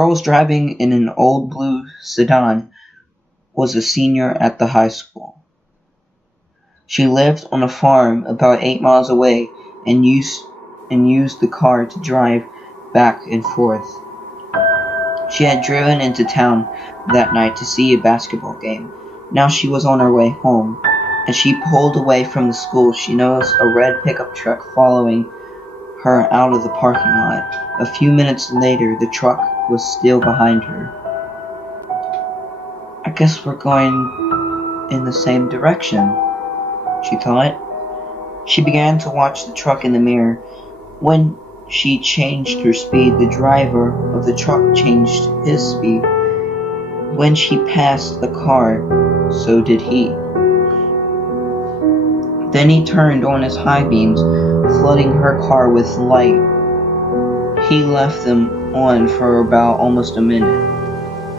girl driving in an old blue sedan was a senior at the high school. She lived on a farm about 8 miles away and used the car to drive back and forth. She had driven into town that night to see a basketball game. Now she was on her way home. As she pulled away from the school, she noticed a red pickup truck following her out of the parking lot. A few minutes later, the truck was still behind her. "I guess we're going in the same direction," she thought. She began to watch the truck in the mirror. When she changed her speed, the driver of the truck changed his speed. When she passed the car, so did he. Then he turned on his high beams, flooding her car with light. He left them on for about almost a minute.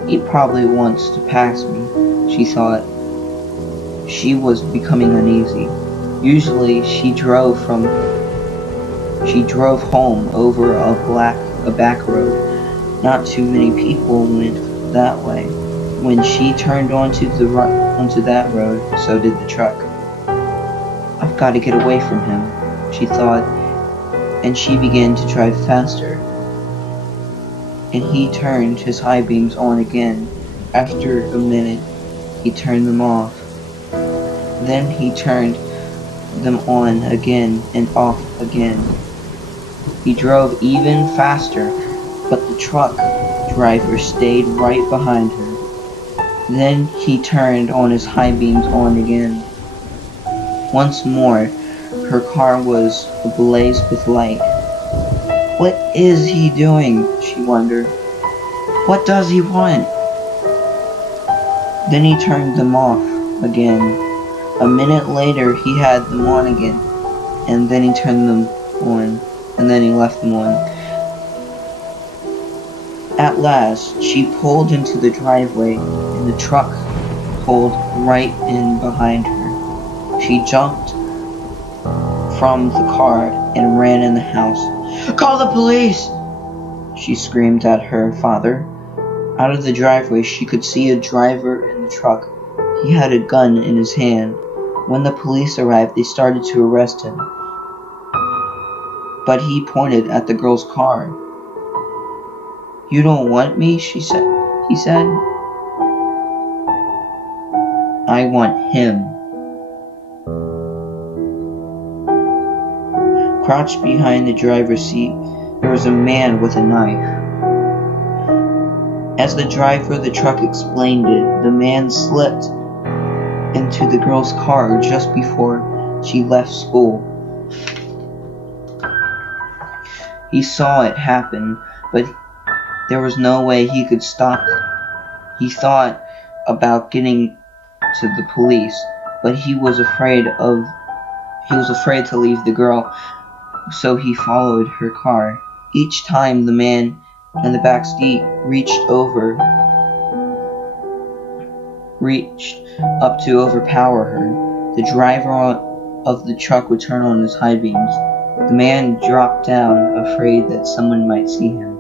"He probably wants to pass me," she thought. She was becoming uneasy. Usually she drove home over a back road. Not too many people went that way. When she turned onto that road, so did the truck. "I've got to get away from him," she thought, and she began to drive faster. And he turned his high beams on again. After a minute, he turned them off. Then he turned them on again and off again. He drove even faster, but the truck driver stayed right behind her. Then he turned on his high beams on again. Once more, her car was ablaze with light. "What is he doing?" she wondered. "What does he want?" Then he turned them off again. A minute later, he had them on again, and then he turned them on, and then he left them on. At last, she pulled into the driveway, and the truck pulled right in behind her. She jumped from the car and ran in the house. "Call the police!" she screamed at her father. Out of the driveway, she could see a driver in the truck. He had a gun in his hand. When the police arrived, they started to arrest him. But he pointed at the girl's car. "You don't want me?" he said. "I want him." Crouched behind the driver's seat, there was a man with a knife. As the driver of the truck explained it, the man slipped into the girl's car just before she left school. He saw it happen, but there was no way he could stop it. He thought about getting to the police, but he was afraid to leave the girl, so he followed her car. Each time the man in the back seat reached up to overpower her, the driver of the truck would turn on his high beams. The man dropped down, afraid that someone might see him.